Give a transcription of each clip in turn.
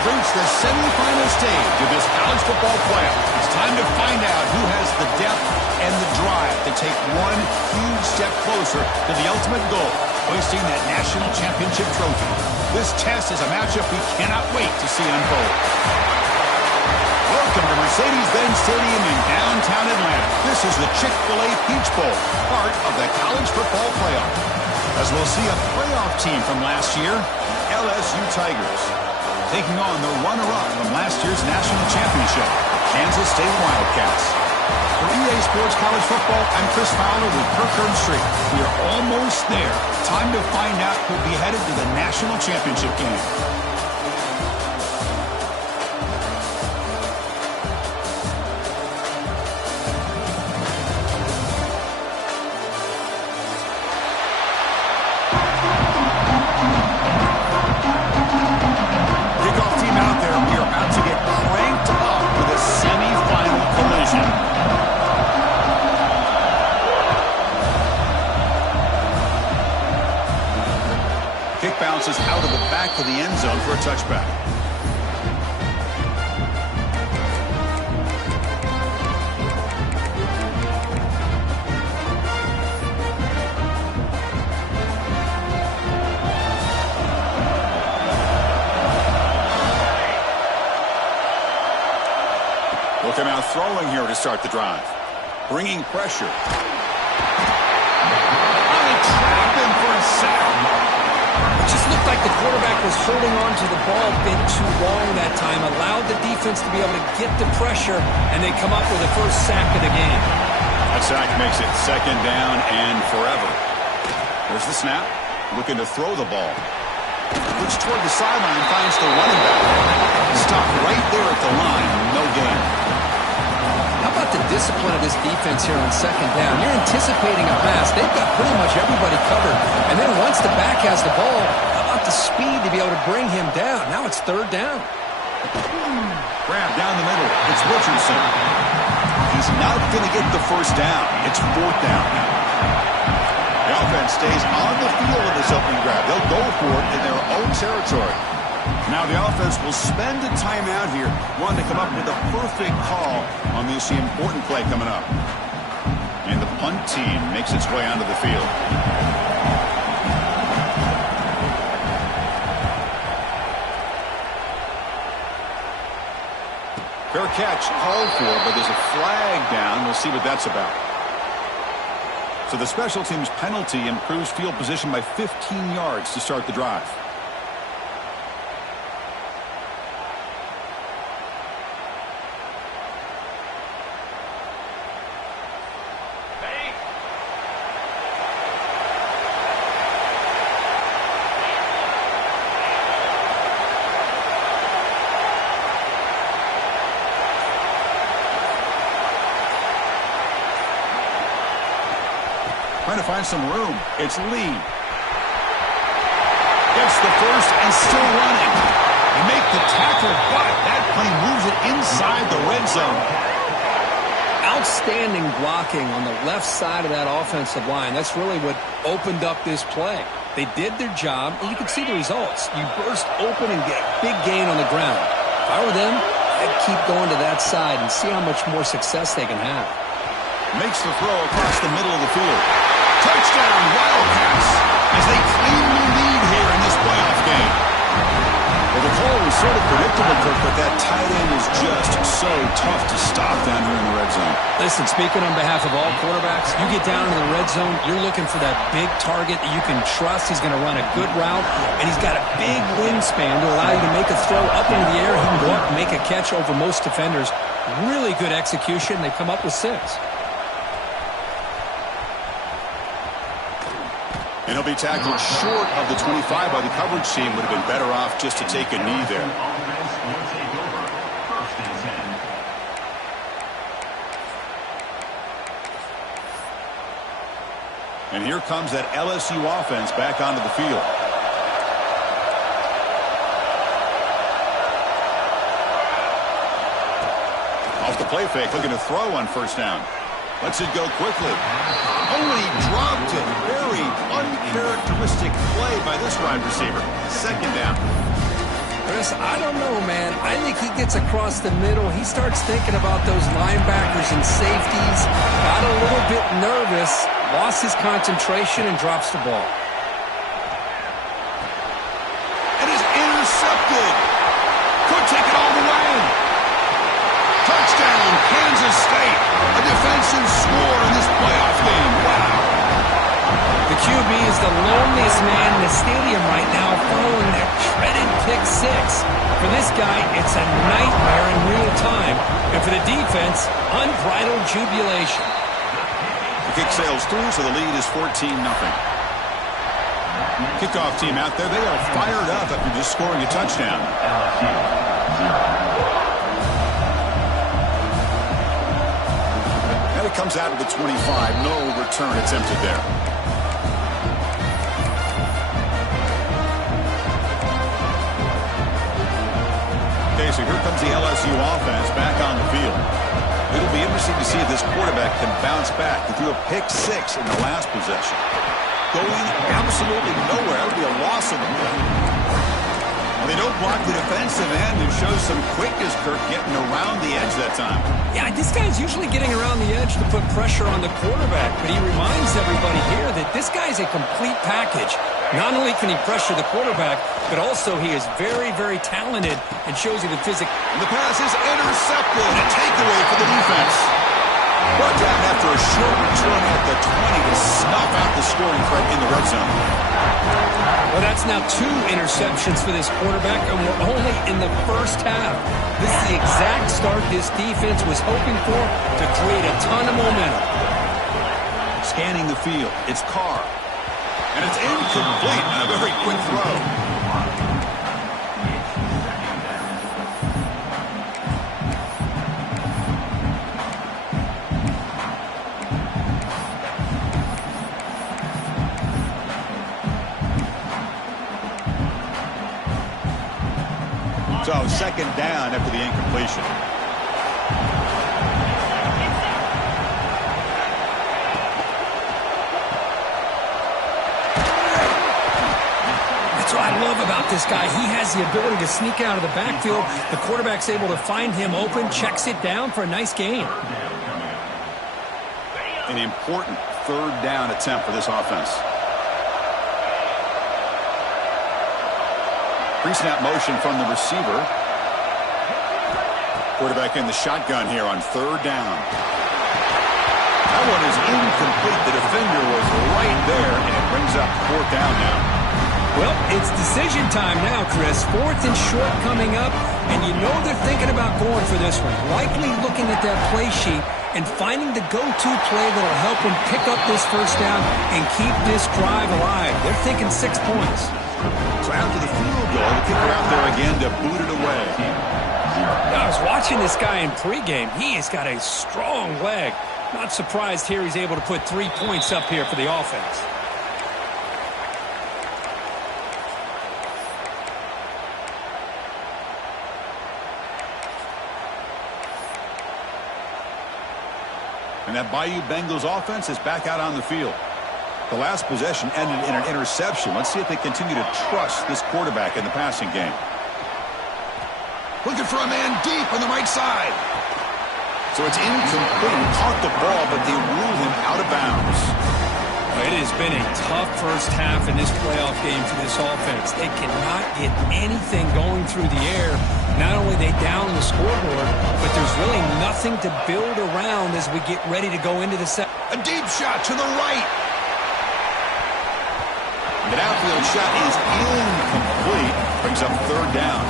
have reached the semifinal stage of this college football playoff. It's time to find out who has the depth and the drive to take one huge step closer to the ultimate goal, hoisting that national championship trophy. This test is a matchup we cannot wait to see unfold. Welcome to Mercedes-Benz Stadium in downtown Atlanta. This is the Chick-fil-A Peach Bowl, part of the college football playoff. As we'll see a playoff team from last year, LSU Tigers, taking on the runner-up from last year's national championship, Kansas State Wildcats. For EA Sports College Football, I'm Chris Fowler with Kirk Herbstreit. We are almost there. Time to find out who'll be headed to the national championship game. Bounces out of the back of the end zone for a touchback. Look at now throwing here to start the drive. Bringing pressure. Trap him for a sack. It just looked like the quarterback was holding on to the ball a bit too long that time, allowed the defense to be able to get the pressure, and they come up with the first sack of the game. That sack makes it second down and forever. There's the snap, looking to throw the ball. Looks toward the sideline, finds the running back. Stopped right there at the line, no gain. How about the discipline of this defense here on second down? You're anticipating a pass. They've got pretty much everybody covered. And then once the back has the ball, how about the speed to be able to bring him down? Now it's third down. Grab down the middle. It's Richardson. He's not going to get the first down. It's fourth down. The offense stays on the field in this opening grab. They'll go for it in their own territory. Now the offense will spend a timeout here, wanting to come up with a perfect call on this important play coming up. And the punt team makes its way onto the field. Fair catch called for, but there's a flag down. We'll see what that's about. So the special teams penalty improves field position by 15 yards to start the drive. Trying to find some room. It's Lee. Gets the first and still running. They make the tackle, but that play moves it inside the red zone. Outstanding blocking on the left side of that offensive line. That's really what opened up this play. They did their job, and you can see the results. You burst open and get a big gain on the ground. If I were them, I'd keep going to that side and see how much more success they can have. Makes the throw across the middle of the field. Touchdown, Wildcats, as they claim the lead here in this playoff game. Well, the call was sort of predictable, Kirk, but that tight end is just so tough to stop down here in the red zone. Listen, speaking on behalf of all quarterbacks, you get down into the red zone, you're looking for that big target that you can trust. He's going to run a good route, and he's got a big wingspan to allow you to make a throw up into the air. He can go up and make a catch over most defenders. Really good execution. They come up with 6. And he'll be tackled short of the 25 by the coverage team. Would have been better off just to take a knee there. And here comes that LSU offense back onto the field. Off the play fake, looking to throw on first down. Lets it go quickly. Only dropped it. Very uncharacteristic play by this wide receiver. Second down. Chris, I don't know, man. I think he gets across the middle. He starts thinking about those linebackers and safeties. Got a little bit nervous, lost his concentration, and drops the ball. It is intercepted. Could take it all the way. Touchdown, Kansas State. A defensive score in this playoff game. Wow. The QB is the loneliest man in the stadium right now following that shredded pick six. For this guy, it's a nightmare in real time. And for the defense, unbridled jubilation. The kick sails through, so the lead is 14-0. Kickoff team out there, they are fired up after just scoring a touchdown. And it comes out of the 25. No return attempted there. Okay, so here comes the LSU offense back on the field. It'll be interesting to see if this quarterback can bounce back. He threw a pick six in the last possession. Going absolutely nowhere. That would be a loss of the play. Well, they don't block the defensive end and show some quickness, Kirk, getting around the edge that time. Yeah, this guy's usually getting around the edge to put pressure on the quarterback, but he reminds everybody here that this guy's a complete package. Not only can he pressure the quarterback, but also he is very, very talented and shows you the physics. And the pass is intercepted. A takeaway for the defense. Brought down after a short return at the 20 to snuff out the scoring threat in the red zone. Well, that's now 2 interceptions for this quarterback, and we're only in the first half. This is the exact start this defense was hoping for to create a ton of momentum. Scanning the field, it's Carr. And it's incomplete on a very quick throw. So second down after the incompletion. That's what I love about this guy. He has the ability to sneak out of the backfield. The quarterback's able to find him open, checks it down for a nice gain. An important third down attempt for this offense. Pre-snap motion from the receiver. Quarterback in the shotgun here on third down. That one is incomplete. The defender was right there, and it brings up fourth down now. Well, it's decision time now, Chris. 4th and short coming up, and you know they're thinking about going for this one. Likely looking at that play sheet and finding the go-to play that will help them pick up this first down and keep this drive alive. They're thinking 6 points. So after the field goal, the kicker out there again to boot it away. I was watching this guy in pregame. He has got a strong leg. Not surprised here he's able to put 3 points up here for the offense. And that Bayou Bengals offense is back out on the field. The last possession ended in an interception. Let's see if they continue to trust this quarterback in the passing game. Looking for a man deep on the right side. So it's incomplete. Caught the ball, but they ruled him out of bounds. It has been a tough first half in this playoff game for this offense. They cannot get anything going through the air. Not only are they down the scoreboard, but there's really nothing to build around as we get ready to go into the second. A deep shot to the right. The outfield shot is incomplete. Brings up third down.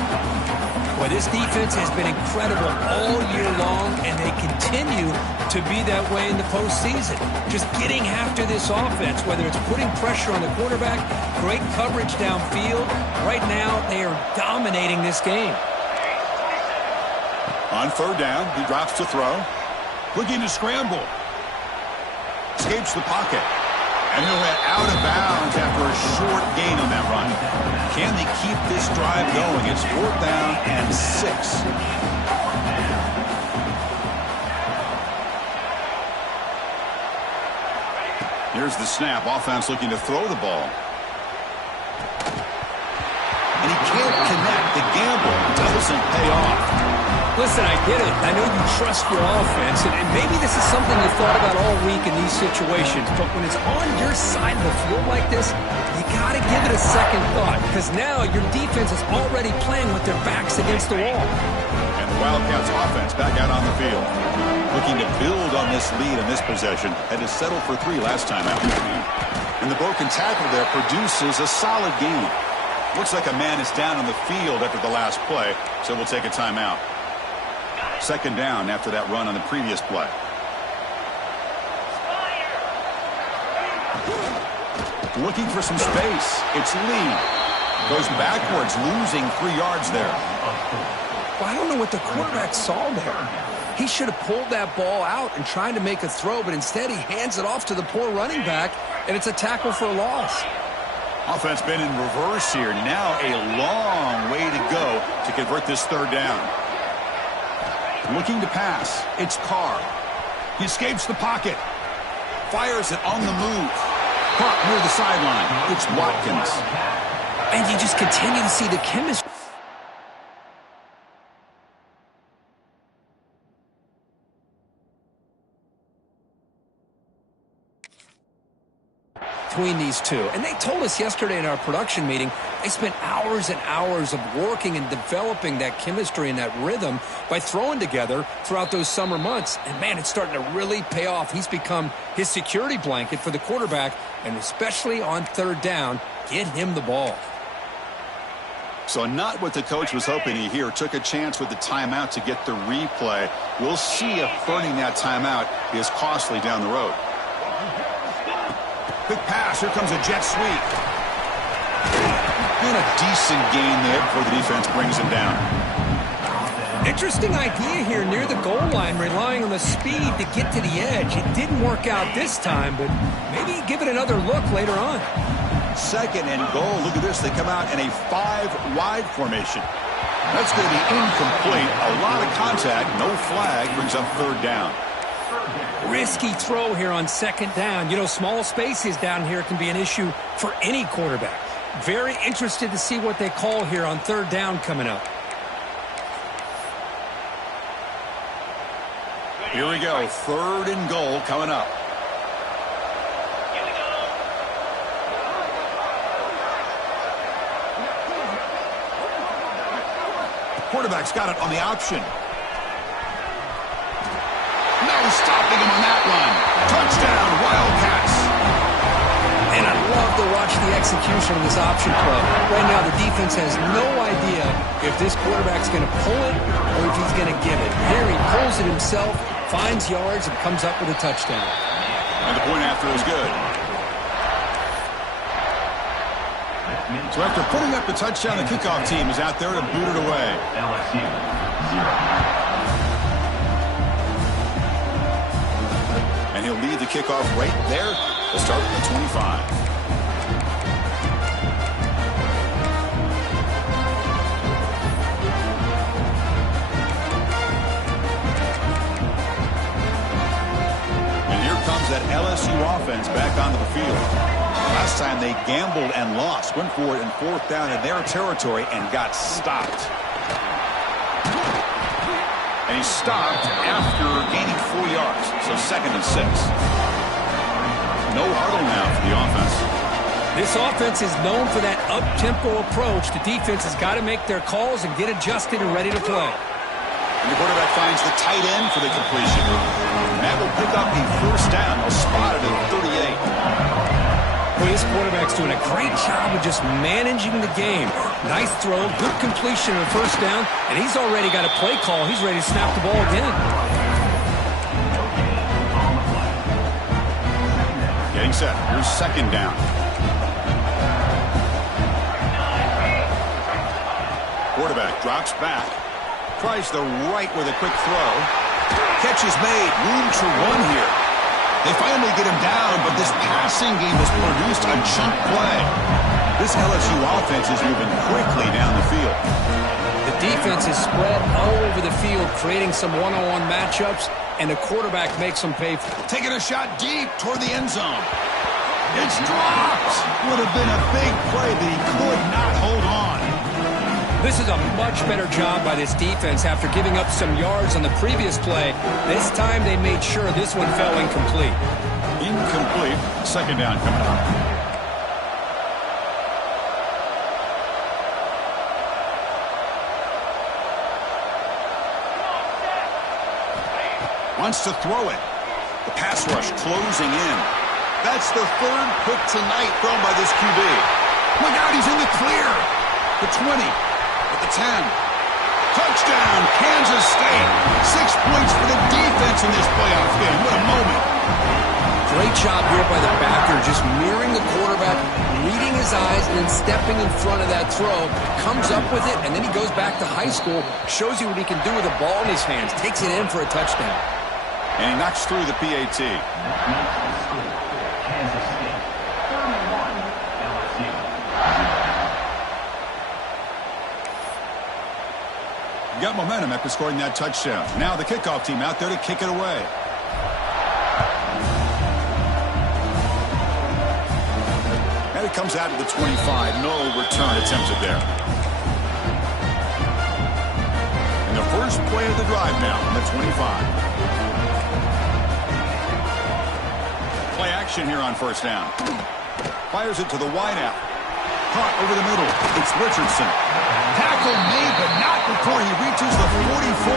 Well, this defense has been incredible all year long, and they continue to be that way in the postseason. Just getting after this offense, whether it's putting pressure on the quarterback, great coverage downfield. Right now, they are dominating this game. On third down, he drops to throw. Looking to scramble. Escapes the pocket. And he'll head out of bounds after a short gain on that run. Can they keep this drive going? It's fourth down and 6. Here's the snap. Offense looking to throw the ball. And he can't connect. The gamble doesn't pay off. Listen, I get it. I know you trust your offense, and maybe this is something you thought about all week in these situations, but when it's on your side of the field like this, you got to give it a second thought, because now your defense is already playing with their backs against the wall. And the Wildcats offense back out on the field, looking to build on this lead in this possession, had to settle for 3 last time out. And the broken tackle there produces a solid gain. Looks like a man is down on the field after the last play, so we'll take a timeout. Second down after that run on the previous play. Looking for some space. It's Lee. Goes backwards, losing 3 yards there. Well, I don't know what the quarterback saw there. He should have pulled that ball out and tried to make a throw, but instead he hands it off to the poor running back, and it's a tackle for a loss. Offense been in reverse here. Now a long way to go to convert this third down. Looking to pass. It's Carr. He escapes the pocket. Fires it on the move. Caught near the sideline. It's Watkins. And you just continue to see the chemistry between these two. And they told us yesterday in our production meeting they spent hours and hours of working and developing that chemistry and that rhythm by throwing together throughout those summer months. And, man, it's starting to really pay off. He's become his security blanket for the quarterback, and especially on third down, get him the ball. So not what the coach was hoping to hear. Took a chance with the timeout to get the replay. We'll see if burning that timeout is costly down the road. Quick pass. Here comes a jet sweep. And a decent gain there before the defense brings him down. Interesting idea here near the goal line, relying on the speed to get to the edge. It didn't work out this time, but maybe give it another look later on. Second and goal. Look at this. They come out in a 5-wide formation. That's going to be incomplete. A lot of contact. No flag. Brings up third down. Risky throw here on second down. You know, small spaces down here can be an issue for any quarterback. Very interested to see what they call here on third down coming up. Here we go. Third and goal coming up. Quarterback's got it on the option. No stopping him on that one. Touchdown, Wildcats. And I love to watch the execution of this option play. Right now, the defense has no idea if this quarterback's going to pull it or if he's going to give it. Here he pulls it himself, finds yards, and comes up with a touchdown. And the point after is good. So after putting up the touchdown, the kickoff team is out there to boot it away. LSU 0. And he'll lead the kickoff right there to start at the 25. And here comes that LSU offense back onto the field. Last time they gambled and lost. Went for it in fourth down in their territory and got stopped. And he stopped after gaining 4 yards. So second and 6. No huddle now for the offense. This offense is known for that up-tempo approach. The defense has got to make their calls and get adjusted and ready to play. And the quarterback finds the tight end for the completion. And that will pick up the first down. Spotted at 38. Well, this quarterback's doing a great job of just managing the game. Nice throw, good completion of the first down, and he's already got a play call. He's ready to snap the ball again. Getting set. Here's second down. Quarterback drops back. Tries the right with a quick throw. Catch is made. Room to run here. They finally get him down, but this passing game has produced a chunk play. This LSU offense is moving quickly down the field. The defense is spread all over the field, creating some one-on-one matchups, and the quarterback makes them pay for it. Taking a shot deep toward the end zone. It's dropped. Would have been a big play, but he could not hold on. This is a much better job by this defense after giving up some yards on the previous play. This time they made sure this one fell incomplete. Incomplete. Second down coming up. Wants to throw it. The pass rush closing in. That's the third pick tonight thrown by this QB. Look out, he's in the clear. The 20, at the 10. Touchdown, Kansas State. 6 points for the defense in this playoff game. What a moment. Great job here by the backer, just mirroring the quarterback, reading his eyes, and then stepping in front of that throw. Comes up with it, and then he goes back to high school, shows you what he can do with the ball in his hands, takes it in for a touchdown. And he knocks through the PAT. Got momentum after scoring that touchdown. Now the kickoff team out there to kick it away. And it comes out to the 25. No return attempted there. And the first play of the drive now on the 25. Play action here on first down. Fires it to the wideout. Caught over the middle. It's Richardson. Tackle made, but not before he reaches the 44.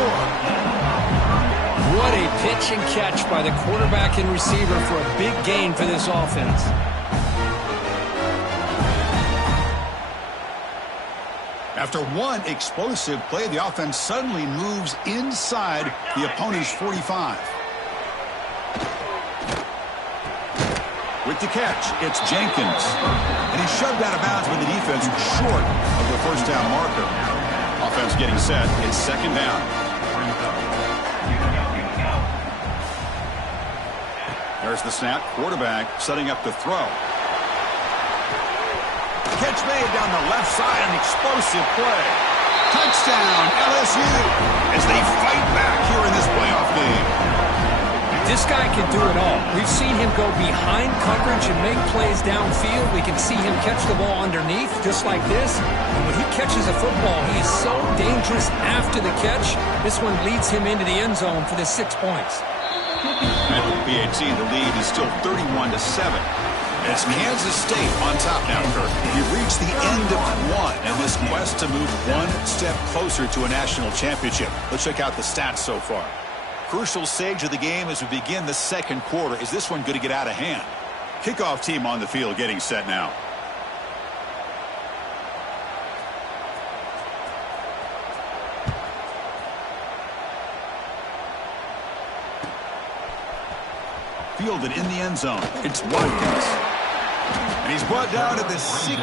What a pitch and catch by the quarterback and receiver for a big gain for this offense. After one explosive play, the offense suddenly moves inside the opponent's 45. With the catch, it's Jenkins. And he's shoved out of bounds with the defense short of the first down marker. Offense getting set. It's second down. There's the snap. Quarterback setting up the throw. Catch made down the left side. An explosive play. Touchdown, LSU, as they fight back here in this playoff game. This guy can do it all. We've seen him go behind coverage and make plays downfield. We can see him catch the ball underneath, just like this. And when he catches a football, he is so dangerous after the catch. This one leads him into the end zone for the 6 points. At the PAT, the lead is still 31-7. It's Kansas State on top now, Kirk. You've reached the end of one in this quest to move one step closer to a national championship. Let's check out the stats so far. Crucial stage of the game as we begin the second quarter. Is this one going to get out of hand? Kickoff team on the field getting set now. Fielded in the end zone. It's Watkins. And he's brought down to the 16.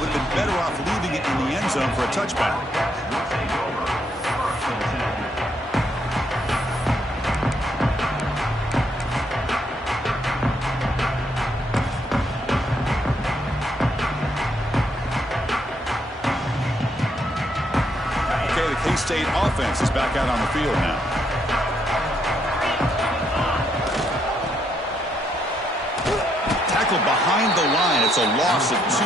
Would have been better off leaving it in the end zone for a touchback. K-State offense is back out on the field now. Tackle behind the line. It's a loss of 2.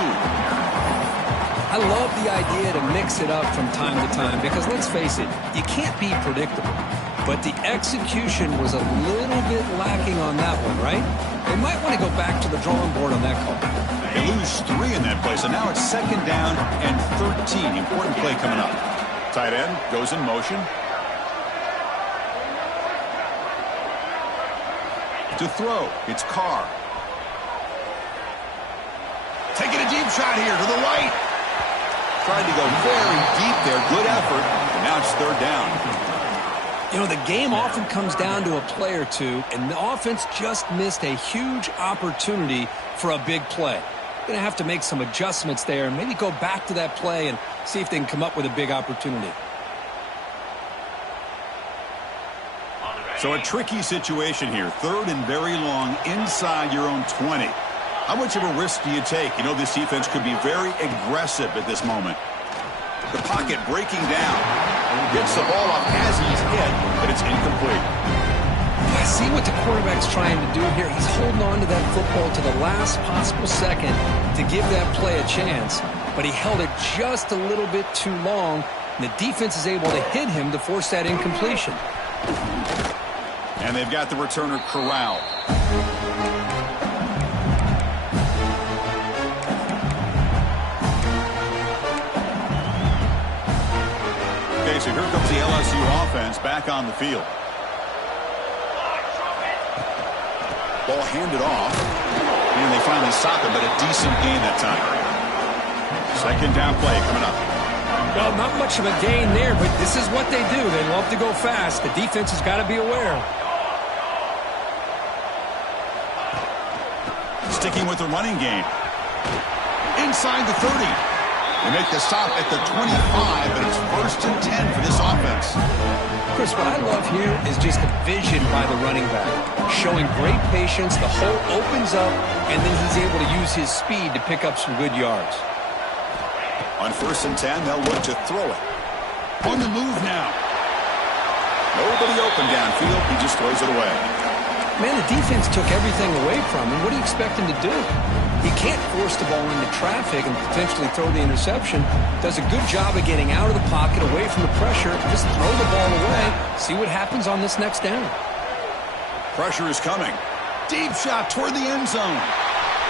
I love the idea to mix it up from time to time because, let's face it, you can't be predictable. But the execution was a little bit lacking on that one, right? They might want to go back to the drawing board on that call. They lose 3 in that play, so now it's second down and 13. Important play coming up. Tight end goes in motion. To throw, it's Carr. Taking a deep shot here to the right. Tried to go very deep there. Good effort. And now it's third down. You know, the game often comes down to a play or two, and the offense just missed a huge opportunity for a big play. Going to have to make some adjustments there and maybe go back to that play and see if they can come up with a big opportunity. So a tricky situation here. Third and very long inside your own 20. How much of a risk do you take? You know, this defense could be very aggressive at this moment. The pocket breaking down. Gets the ball off as he's hit, but it's incomplete. I see what the quarterback's trying to do here. He's holding on to that football to the last possible second to give that play a chance. but he held it just a little bit too long. And the defense is able to hit him to force that incompletion. And they've got the returner corralled. Okay, so here comes the LSU offense back on the field. Ball handed off. And they finally stop it, but a decent gain that time. Second down play coming up. Well, not much of a gain there, but this is what they do. They love to go fast. The defense has got to be aware. Sticking with the running game. Inside the 30. They make the stop at the 25, but it's 1st and 10 for this offense. Chris, what I love here is just the vision by the running back. Showing great patience, the hole opens up, and then he's able to use his speed to pick up some good yards. On 1st and 10, they'll look to throw it. On the move now. Nobody open downfield. He just throws it away. Man, the defense took everything away from him. What do you expect him to do? He can't force the ball into traffic and potentially throw the interception. Does a good job of getting out of the pocket, away from the pressure. Just throw the ball away. See what happens on this next down. Pressure is coming. Deep shot toward the end zone.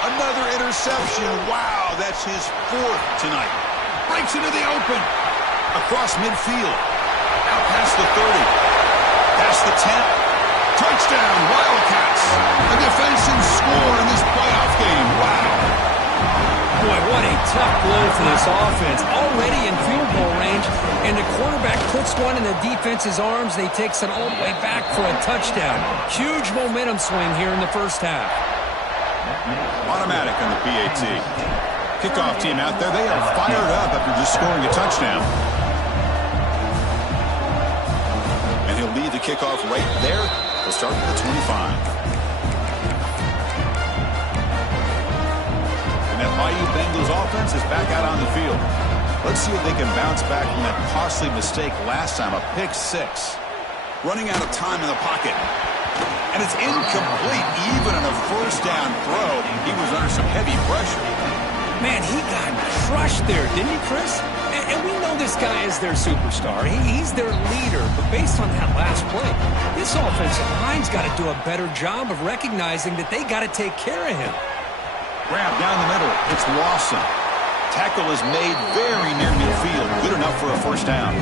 Another interception. Wow, that's his 4th tonight. Breaks into the open. Across midfield. Out past the 30. Past the 10. Touchdown, Wildcats. A defensive score in this playoff game. Wow. Boy, what a tough blow for this offense. Already in field goal range, and the quarterback puts one in the defense's arms, and he takes it all the way back for a touchdown. Huge momentum swing here in the first half. Automatic on the PAT. Kickoff team out there. They are fired up after just scoring a touchdown. And he'll lead the kickoff right there. We'll start with the 25. And that Bayou Bengals offense is back out on the field. Let's see if they can bounce back from that costly mistake last time, a pick 6. Running out of time in the pocket. And it's incomplete. Even on a 1st down throw, he was under some heavy pressure. Man, he got crushed there, didn't he, Chris? And we know this guy is their superstar. He's their leader. But based on that last play, this offensive line's got to do a better job of recognizing that they got to take care of him. Grab down the middle. It's Lawson. Tackle is made very near midfield. Good enough for a 1st down.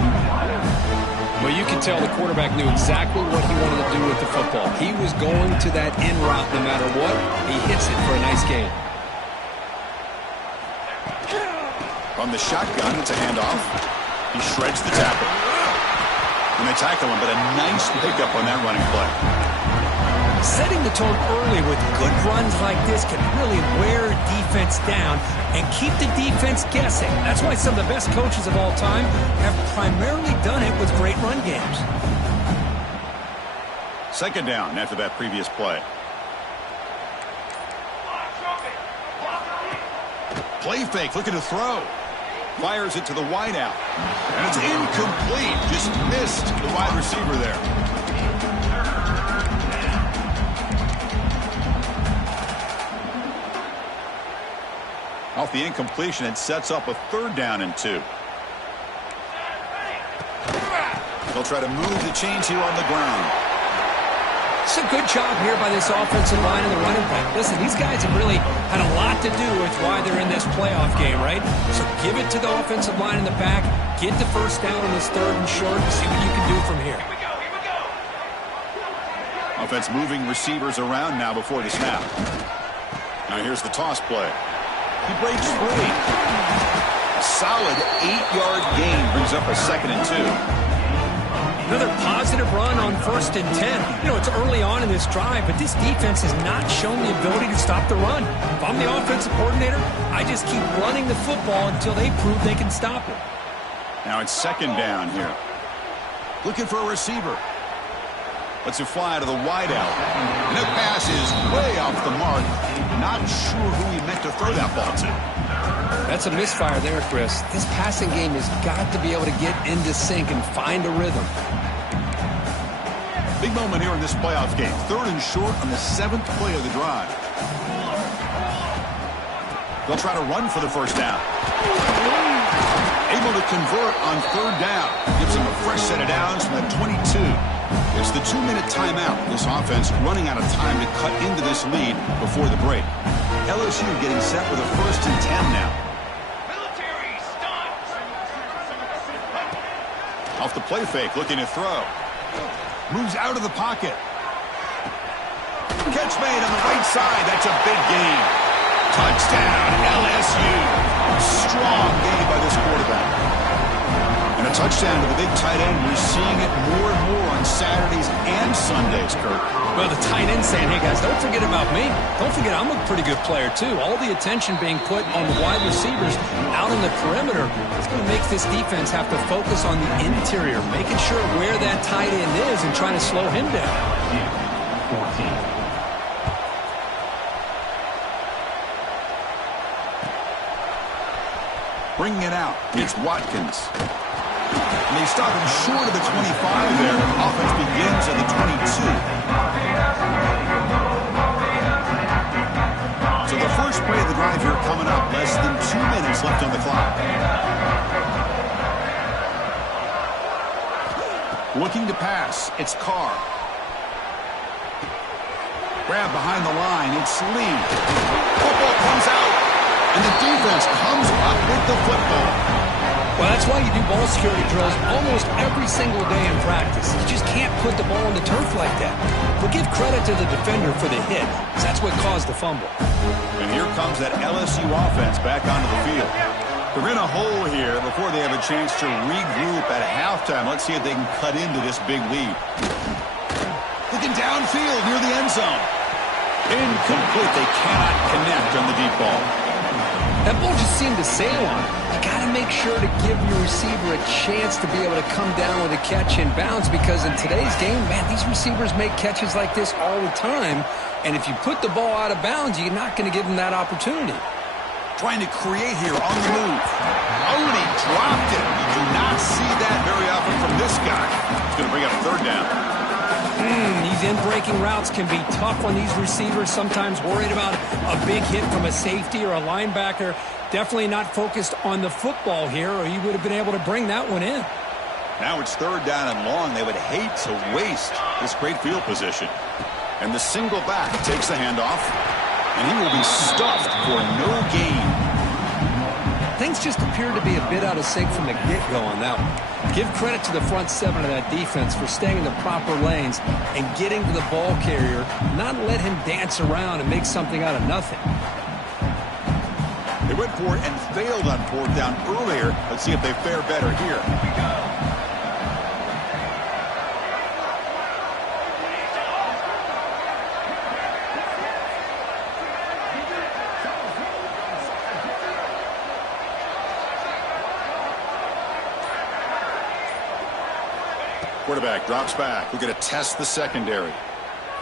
Well, you can tell the quarterback knew exactly what he wanted to do with the football. He was going to that in route no matter what. He hits it for a nice gain. From the shotgun, it's a handoff. He shreds the tackle. And they tackle him, but a nice pickup on that running play. Setting the tone early with good runs like this can really wear defense down and keep the defense guessing. That's why some of the best coaches of all time have primarily done it with great run games. 2nd down after that previous play. Play fake, looking to throw. Fires it to the wideout. And it's incomplete. Just missed the wide receiver there. Off the incompletion, it sets up a 3rd down and 2. They'll try to move the chains here on the ground. It's a good job here by this offensive line and the running back. Listen, these guys have really had a lot to do with why they're in this playoff game, right? So give it to the offensive line in the back. Get the 1st down on this 3rd and short and see what you can do from here. Here we go. Offense moving receivers around now before the snap. Now here's the toss play. He breaks free. A solid 8-yard gain brings up a 2nd and 2. Another positive run on 1st and 10. You know, it's early on in this drive, but this defense has not shown the ability to stop the run. If I'm the offensive coordinator, I just keep running the football until they prove they can stop it. Now it's 2nd down here. Looking for a receiver. Lets it fly to the wideout. And that pass is way off the mark. Not sure who he meant to throw that ball to. That's a misfire there, Chris. This passing game has got to be able to get into sync and find a rhythm. Big moment here in this playoff game. 3rd and short on the 7th play of the drive. They'll try to run for the first down. Able to convert on third down. Gives them a fresh set of downs from the 22. It's the 2-minute timeout. This offense running out of time to cut into this lead before the break. LSU getting set with a 1st and 10 now. Off the play fake, looking to throw. Moves out of the pocket. Catch made on the right side. That's a big gain. Touchdown, LSU. Strong game by this quarterback. And a touchdown to the big tight end. We're seeing it more and more on Saturdays and Sundays, Kurt. Well, the tight end saying, hey, guys, don't forget about me. Don't forget I'm a pretty good player, too. All the attention being put on the wide receivers out on the perimeter. It's going to make this defense have to focus on the interior, making sure where that tight end is and trying to slow him down. 14. Bringing it out, it's Watkins. And they stop him short of the 25 there. Offense begins at the 22. So the first play of the drive here coming up. Less than 2 minutes left on the clock. Looking to pass, it's Carr. Grab behind the line, it's Lee. Football comes out. And the defense comes up with the football. Well, that's why you do ball security drills almost every single day in practice. You just can't put the ball on the turf like that. But give credit to the defender for the hit, because that's what caused the fumble. And here comes that LSU offense back onto the field. They're in a hole here before they have a chance to regroup at halftime. Let's see if they can cut into this big lead. Looking downfield near the end zone. Incomplete. They cannot connect on the deep ball. That ball just seemed to sail on it. You got to make sure to give your receiver a chance to be able to come down with a catch and bounce, because in today's game, man, these receivers make catches like this all the time. And if you put the ball out of bounds, you're not going to give them that opportunity. Trying to create here on the move. Oh, and he dropped it. You do not see that very often from this guy. He's going to bring up third down. These in-breaking routes can be tough on these receivers, sometimes worried about a big hit from a safety or a linebacker. Definitely not focused on the football here, or you would have been able to bring that one in. Now it's third down and long. They would hate to waste this great field position. And the single back takes the handoff, and he will be stuffed for no gain. Things just appear to be a bit out of sync from the get-go on that one. Give credit to the front seven of that defense for staying in the proper lanes and getting to the ball carrier, not let him dance around and make something out of nothing. They went for it and failed on fourth down earlier. Let's see if they fare better here. Quarterback drops back. We're going to test the secondary.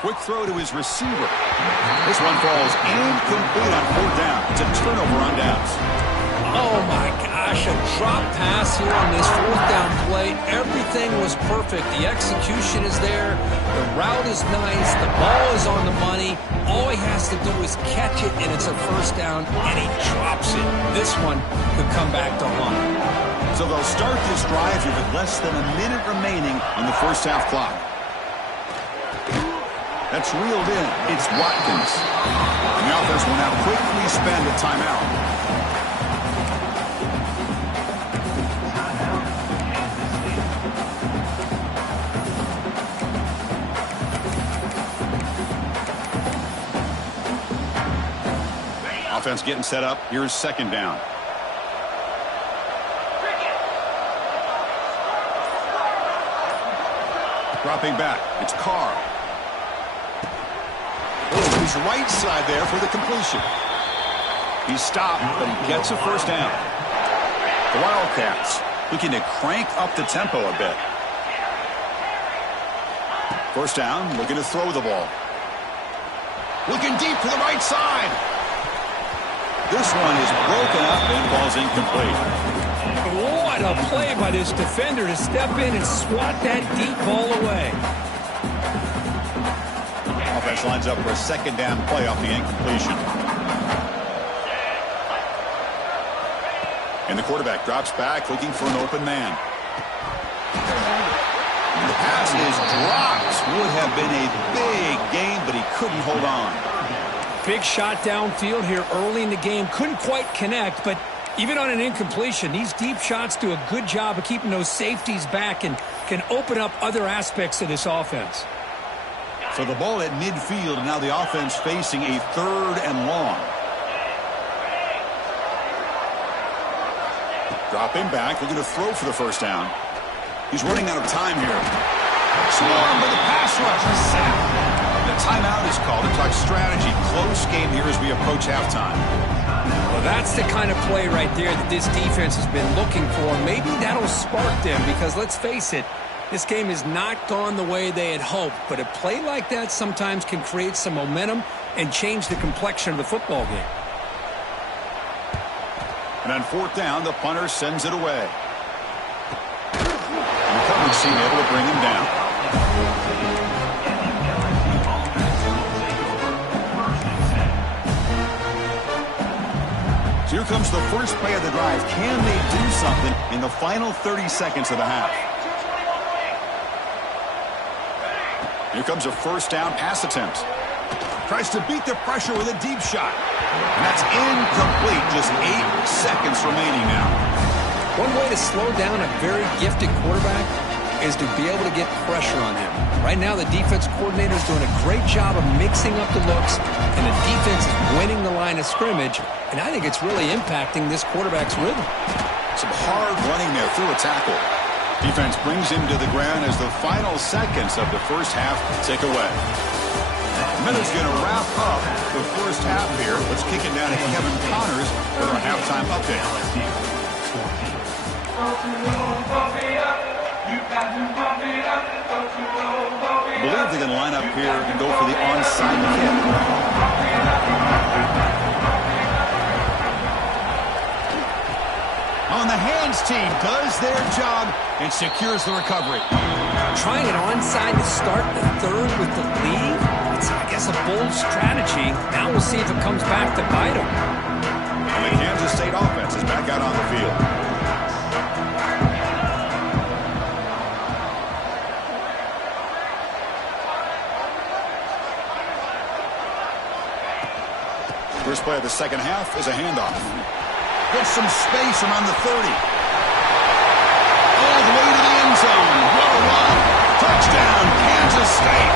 Quick throw to his receiver. This one falls incomplete on fourth down. It's a turnover on downs. Oh, my gosh, a drop pass here on this fourth down play. Everything was perfect. The execution is there. The route is nice. The ball is on the money. All he has to do is catch it, and it's a first down, and he drops it. This one could come back to haunt. So they'll start this drive here with less than a minute remaining on the first half clock. That's reeled in. It's Watkins. And the offense will now quickly spend a timeout. Offense getting set up. Here's second down. Dropping back. It's Carr. Oh, he's right side there for the completion. He's stopped, but he gets a first down. The Wildcats looking to crank up the tempo a bit. First down, looking to throw the ball. Looking deep to the right side. This one is broken up and ball's incomplete. What a play by this defender to step in and swat that deep ball away. Offense lines up for a second down play off the incompletion. And the quarterback drops back looking for an open man. The pass is dropped. Would have been a big game, but he couldn't hold on. Big shot downfield here early in the game. Couldn't quite connect, but even on an incompletion, these deep shots do a good job of keeping those safeties back and can open up other aspects of this offense. So the ball at midfield, and now the offense facing a 3rd and long. Dropping back, looking to throw for the first down. He's running out of time here. Swarmed by the pass rush. Sacked. The timeout is called to talk strategy. Close game here as we approach halftime. Well, that's the kind of play right there that this defense has been looking for. Maybe that'll spark them because, let's face it, this game has not gone the way they had hoped. But a play like that sometimes can create some momentum and change the complexion of the football game. And on 4th down, the punter sends it away. And the coverage team able to bring him down. So here comes the first play of the drive. Can they do something in the final 30 seconds of the half? Here comes a first down pass attempt. Tries to beat the pressure with a deep shot. And that's incomplete. Just 8 seconds remaining now. One way to slow down a very gifted quarterback is to be able to get pressure on him. Right now, the defense coordinator is doing a great job of mixing up the looks, and the defense is winning the line of scrimmage, and I think it's really impacting this quarterback's rhythm. Some hard running there through a tackle. Defense brings him to the ground as the final seconds of the first half tick away. Minute's going to wrap up the first half here. Let's kick it down to Kevin Connors with our halftime update. I believe they're going to line up here and go for the onside kick. On the hands team does their job and secures the recovery. Trying it onside to start the 3rd with the lead. It's, I guess, a bold strategy. Now we'll see if it comes back to bite them. And the Kansas State offense is back out on the field. First play of the second half is a handoff. Gets some space around the 30. All the way to the end zone. What a run. Touchdown, Kansas State.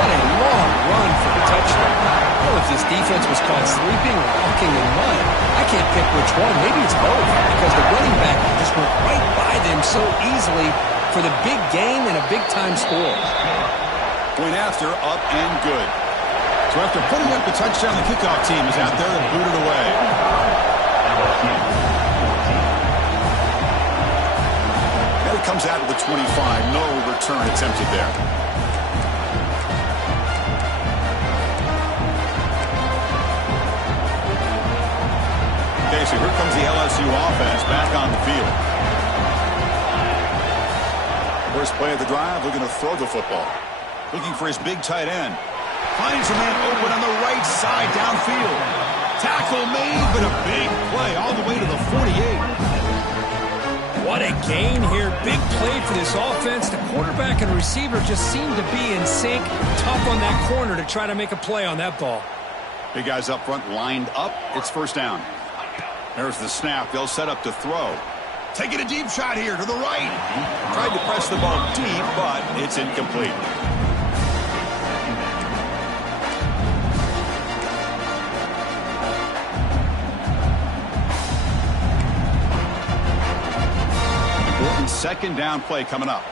What a long run for the touchdown. I don't know if this defense was caught sleeping or walking in mud. I can't pick which one. Maybe it's both because the running back just went right by them so easily for the big gain and a big-time score. Point after, up and good. So after putting up the touchdown, the kickoff team is out there to boot it away. And it comes out to the 25. No return attempted there. Okay, so here comes the LSU offense back on the field. First play of the drive, looking to throw the football. Looking for his big tight end. Finds a man open on the right side downfield. Tackle made, but a big play all the way to the 48. What a gain here. Big play for this offense. The quarterback and receiver just seem to be in sync. Tough on that corner to try to make a play on that ball. Big guys up front lined up. It's first down. There's the snap. They'll set up to throw. Taking a deep shot here to the right. Tried to press the ball deep, but it's incomplete. Second down play coming up.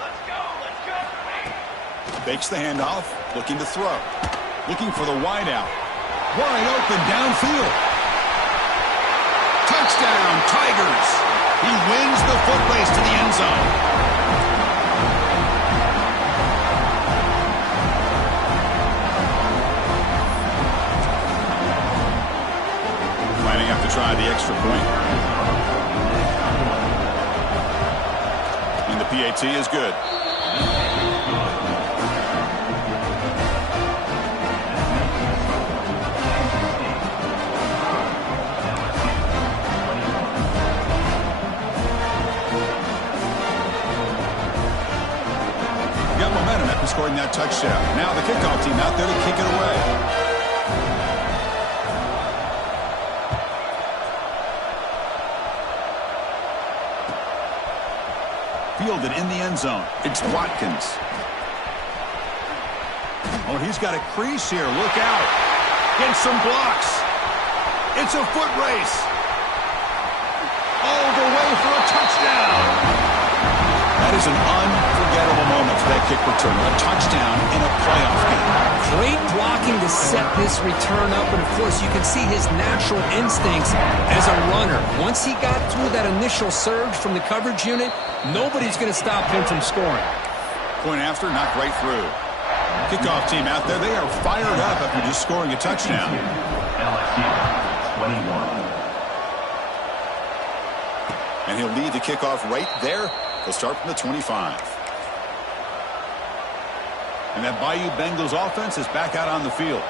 Let's go. Fakes the handoff, looking to throw. Looking for the wide out. Wide open downfield. Touchdown, Tigers. He wins the foot race to the end zone. Lining up to try the extra point. And the PAT is good. touchdown. Now the kickoff team out there to kick it away. Fielded in the end zone. It's Watkins. Oh, he's got a crease here. Look out. Gets some blocks. It's a foot race. All the way for a touchdown. That is an unforgettable moment for that kick return. A touchdown in a playoff game. Great blocking to set this return up, and of course you can see his natural instincts as a runner. Once he got through that initial surge from the coverage unit, nobody's going to stop him from scoring. Point after, knocked right through. Kickoff team out there, they are fired up after just scoring a touchdown. LSU 21. And he'll lead the kickoff right there. He'll start from the 25. And that Bayou Bengals offense is back out on the field.